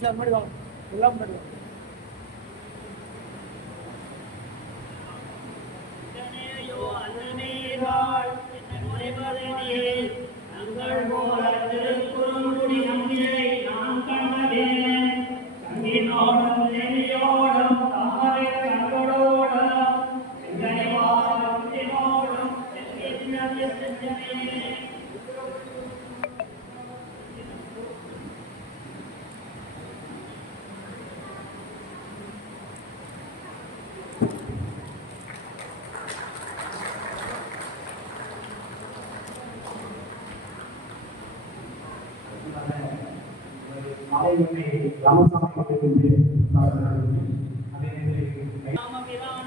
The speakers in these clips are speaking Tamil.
சார் முன்னாடி வாங்க எல்லாம் முன்னாடி வாங்க இதனேயோ அல்லனேவாள் மாலைவனை ராமசாமி அவர்களுக்கு அதே நேரத்தில் நாமபிரான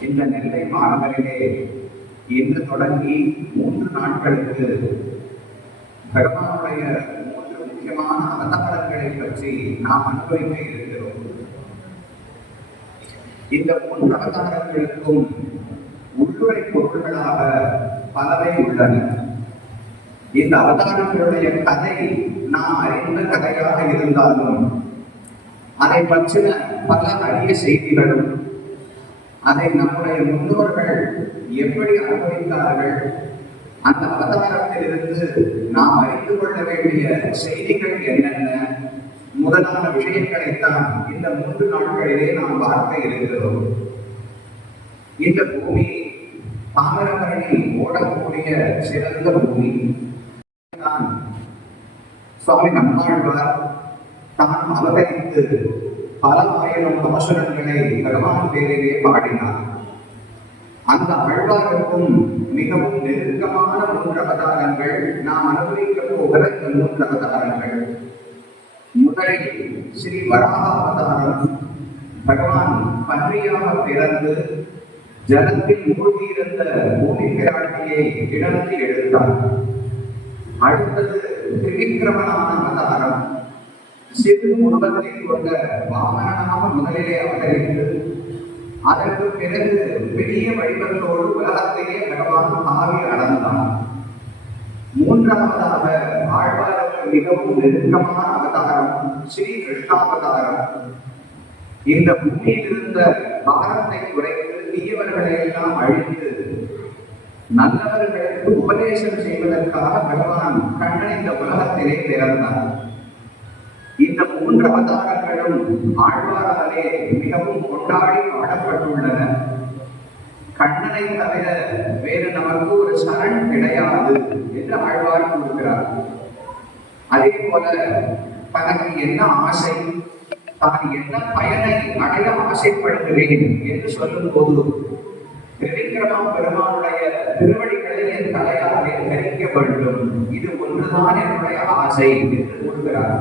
இந்த நெல்லை மாநகரிலே இன்று தொடங்கி மூன்று நாட்களுக்கு பகவானுடைய மூன்று முக்கியமான அவதாரங்களை பற்றி நாம் அனுபவிக்க இருக்கிறோம். இந்த மூன்று அவதாரங்களுக்கும் உள்ளுரை பொருள்களாக பலவை உள்ளன. இந்த அவதாரங்களுடைய கதை நாம் அறிந்த கதையாக இருந்தாலும் அதை பற்றின பல அரிய செய்திகளும் அதை நம்முடைய முன்னோர்கள் எப்படி அனுபவித்தார்கள் அந்த அவதாரத்திலிருந்து நாம் அறிந்து கொள்ள வேண்டிய செய்திகள் என்னென்ன முதலான விஷயங்களைத்தான் இந்த மூன்று நாட்களிலே நாம் பார்க்க இருக்கிறோம். இந்த பூமி தாமிரபரணி ஓடக்கூடிய சிறந்த பூமி. தான் சுவாமி நம்மாழ்வார் தான் அவதரித்து பல ஆயிரம் பாசுரங்களை பகவான் பேரிலே பாடினார். அந்த ஆழ்வாருக்கும் மிகவும் நெருக்கமான மூன்று அவதாரங்கள் நாம் அனுபவிக்க போகிற இந்த மூன்று அவதாரங்கள். முதலில் ஸ்ரீ வராக அவதாரம் பகவான் பன்றியாக பிறந்து ஜலத்தில் மூழ்கியிருந்த பூமி பிராட்டியை எடுத்தார். அடுத்தது திரிவிக்கிரமனான அவதாரம் சிறு குடும்பத்தை கொண்ட வாமனனாக முதலிலே அவதரித்து அதற்கு பிறகு பெரிய வடிவத்தோடு உலகத்தையே பகவான் ஆவி அடந்தான் மூன்றாவதாக ஆழ்வாருக்கு மிகவும் நெருக்கமான அவதாரம் ஸ்ரீ கிருஷ்ணாவதாரம். இந்த பூமியில் இருந்த பாரத்தை குறைத்து தீயவர்களை எல்லாம் அழித்து நல்லவர்களுக்கு உபதேசம் செய்வதற்காக பகவான் கண்ணன் இந்த உலகத்திலே பிறந்தார். இந்த மூன்று அவதாரங்களும் ஆழ்வாராலே மிகவும் கொண்டாடி பாடப்பட்டுள்ளன. கண்ணனை தவிர வேறு நமக்கு ஒரு சரண் கிடையாது என்று ஆழ்வார் கூறுகிறார். அதே போல தனக்கு என்ன ஆசை? தான் என்ன பயனை அடைய ஆசைப்படுகிறேன் என்று சொல்லும் போது திரிவிக்ரம பெருமானுடைய திருவடிகளை என் தலையாலே தரிக்க வேண்டும். இது ஒன்றுதான் என்னுடைய ஆசை என்று கூறுகிறார்.